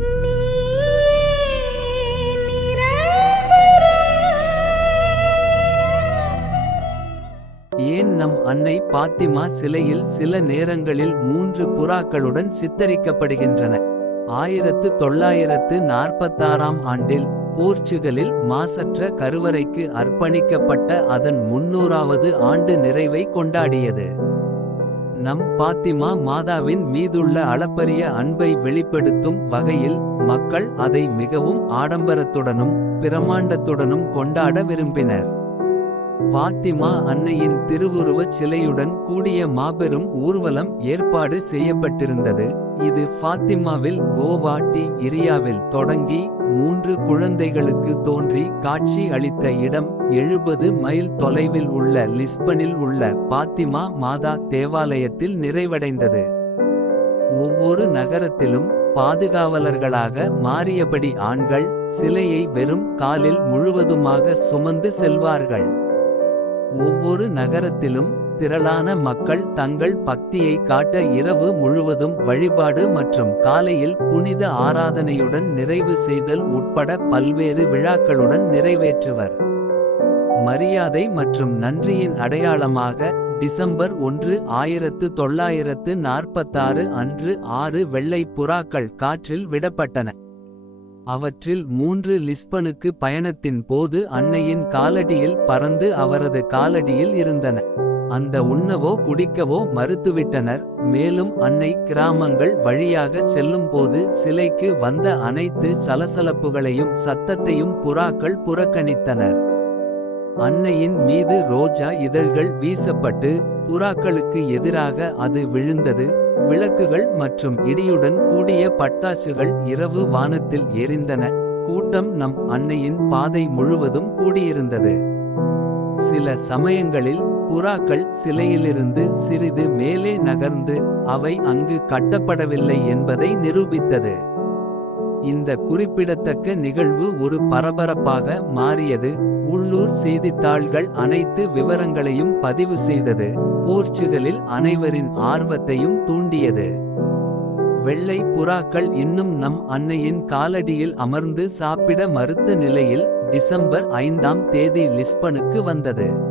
ஏன் நம் அன்னை பாத்திமா சிலையில் சில நேரங்களில் மூன்று புறாக்களுடன் சித்தரிக்கப்படுகின்றன? ஆயிரத்து தொள்ளாயிரத்து நாற்பத்தாறாம் ஆண்டில் போர்ச்சுகலில் மாசற்ற கருவறைக்கு அர்ப்பணிக்கப்பட்ட அதன் முன்னூறாவது ஆண்டு நிறைவை கொண்டாடியது. நம் பாத்திமா மாதாவின் மீதுள்ள அளப்பரிய அன்பை வெளிப்படுத்தும் வகையில் மக்கள் அதை மிகவும் ஆடம்பரத்துடனும் பிரமாண்டத்துடனும் கொண்டாட விரும்பினர். பாத்திமா அன்னையின் திருவுருவச் சிலையுடன் கூடிய மாபெரும் ஊர்வலம் ஏற்பாடு செய்யப்பட்டிருந்தது. இது பாத்திமாவில் கோவா டி இரியாவில் தொடங்கி மூன்று குழந்தைகளுக்கு தோன்றி காட்சி அளித்த இடம் எழுபது மைல் தொலைவில் உள்ள லிஸ்பனில் உள்ள பாத்திமா மாதா தேவாலயத்தில் நிறைவடைந்தது. ஒவ்வொரு நகரத்திலும் பாதுகாவலர்களாக மாறியபடி ஆண்கள் சிலையை வெறும் காலில் முழுவதுமாக சுமந்து செல்வார்கள். ஒவ்வொரு நகரத்திலும் திரளான மக்கள் தங்கள் பக்தியை காட்ட இரவு முழுவதும் வழிபாடு மற்றும் காலையில் புனித ஆராதனையுடன் நிறைவு செய்தல் உட்பட பல்வேறு விழாக்களுடன் நிறைவேற்றுவர். மரியாதை மற்றும் நன்றியின் அடையாளமாக டிசம்பர் ஒன்று ஆயிரத்து தொள்ளாயிரத்து நாற்பத்தாறு அன்று ஆறு வெள்ளை புறாக்கள் காற்றில் விடப்பட்டன. அவற்றில் மூன்று லிஸ்பனுக்கு பயணத்தின் போது அன்னையின் காலடியில் பறந்து அவரது காலடியில் இருந்தன. அந்த உண்ணவோ குடிக்கவோ மறுத்துவிட்டனர். மேலும் அன்னை கிராமங்கள் வழியாக செல்லும்போது சிலைக்கு வந்த அனைத்து சலசலப்புகளையும் சத்தத்தையும் புறாக்கள் புறக்கணித்தனர். அன்னையின் மீது ரோஜா இதழ்கள் வீசப்பட்டு புறாக்களுக்கு எதிராக அது விழுந்தது. விளக்குகள் மற்றும் இடியுடன் கூடிய பட்டாசுகள் இரவு வானத்தில் எரிந்தன. கூட்டம் நம் அன்னையின் பாதை முழுவதும் கூடியிருந்தது. சில சமயங்களில் புறாக்கள் சிலையிலிருந்து சிறிது மேலே நகர்ந்து அவை அங்கு கட்டப்படவில்லை என்பதை நிரூபித்தது. இந்த குறிப்பிடத்தக்க நிகழ்வு ஒரு பரபரப்பாக மாறியது. உள்ளூர் செய்தித்தாள்கள் அனைத்து விவரங்களையும் பதிவு செய்தது. போர்ச்சுகலில் அனைவரின் ஆர்வத்தையும் தூண்டியது. வெள்ளை புறாக்கள் இன்னும் நம் அன்னையின் காலடியில் அமர்ந்து சாப்பிட மறுத்த நிலையில் டிசம்பர் ஐந்தாம் தேதி லிஸ்பனுக்கு வந்தது.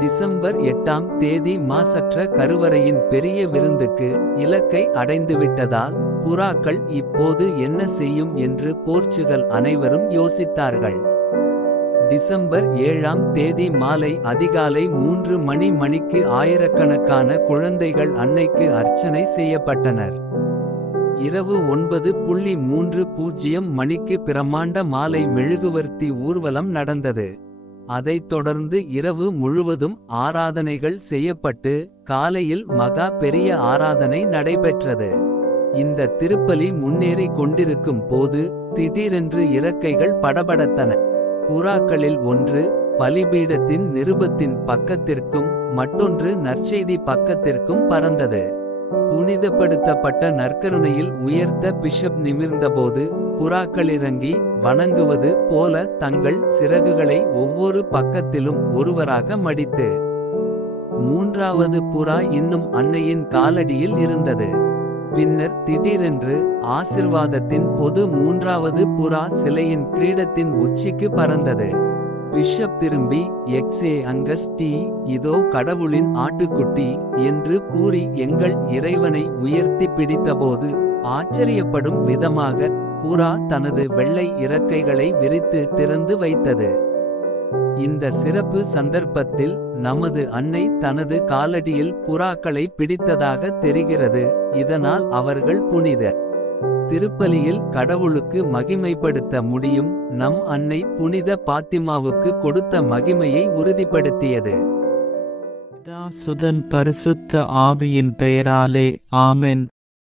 டிசம்பர் எட்டாம் தேதி மாசற்ற கருவறையின் பெரிய விருந்துக்கு இலக்கை அடைந்துவிட்டதால் புறாக்கள் இப்போது என்ன செய்யும் என்று போர்ச்சுகல் அனைவரும் யோசித்தார்கள். டிசம்பர் ஏழாம் தேதி மாலை அதிகாலை மூன்று மணி மணிக்கு ஆயிரக்கணக்கான குழந்தைகள் அன்னைக்கு அர்ச்சனை செய்யப்பட்டனர். இரவு ஒன்பது புள்ளி மூன்று பூஜ்ஜியம் மணிக்கு பிரமாண்ட மாலை மெழுகுவர்த்தி ஊர்வலம் நடந்தது. அதைத் தொடர்ந்து இரவு முழுவதும் ஆராதனைகள் செய்யப்பட்டு காலையில் மகா பெரிய ஆராதனை நடைபெற்றது. இந்த திருப்பலி முன்னேறி கொண்டிருக்கும் போது திடீரென்று இறக்கைகள் படபடத்தன. புறாக்களில் ஒன்று பலிபீடத்தின் நிருபத்தின் பக்கத்திற்கும் மற்றொன்று நற்செய்தி பக்கத்திற்கும் பறந்தது. புனிதப்படுத்தப்பட்ட நற்கருணையில் உயர்த்த பிஷப் நிமிர்ந்தபோது புறாக்களிறங்கி வணங்குவது போல தங்கள் சிறகுகளை ஒவ்வொரு பக்கத்திலும் ஒருவராக மடித்து. மூன்றாவது புறா இன்னும் அன்னையின் காலடியில் இருந்தது. பின்னர் திடீரென்று ஆசிர்வாதத்தின் பொது மூன்றாவது புறா சிலையின் கிரீடத்தின் உச்சிக்கு பறந்தது. பிஷப் திரும்பி எக்ஸே அங்கஸ் டி இதோ கடவுளின் ஆட்டுக்குட்டி என்று கூறி எங்கள் இறைவனை உயர்த்தி பிடித்தபோது ஆச்சரியப்படும் விதமாக புறா தனது வெள்ளை இறக்கைகளை விரித்து திறந்து வைத்தது. இந்த சிறப்பு சந்தர்ப்பத்தில் நமது அன்னை தனது காலடியில் புறாக்களை பிடித்ததாக தெரிகிறது. இதனால் அவர்கள் புனித. திருப்பலியில் கடவுளுக்கு மகிமைப்படுத்த முடியும். நம் அன்னை புனித பாத்திமாவுக்கு கொடுத்த மகிமையை உறுதிப்படுத்தியது. சுதன் பரிசுத்த ஆவியின் பெயராலே ஆமென்.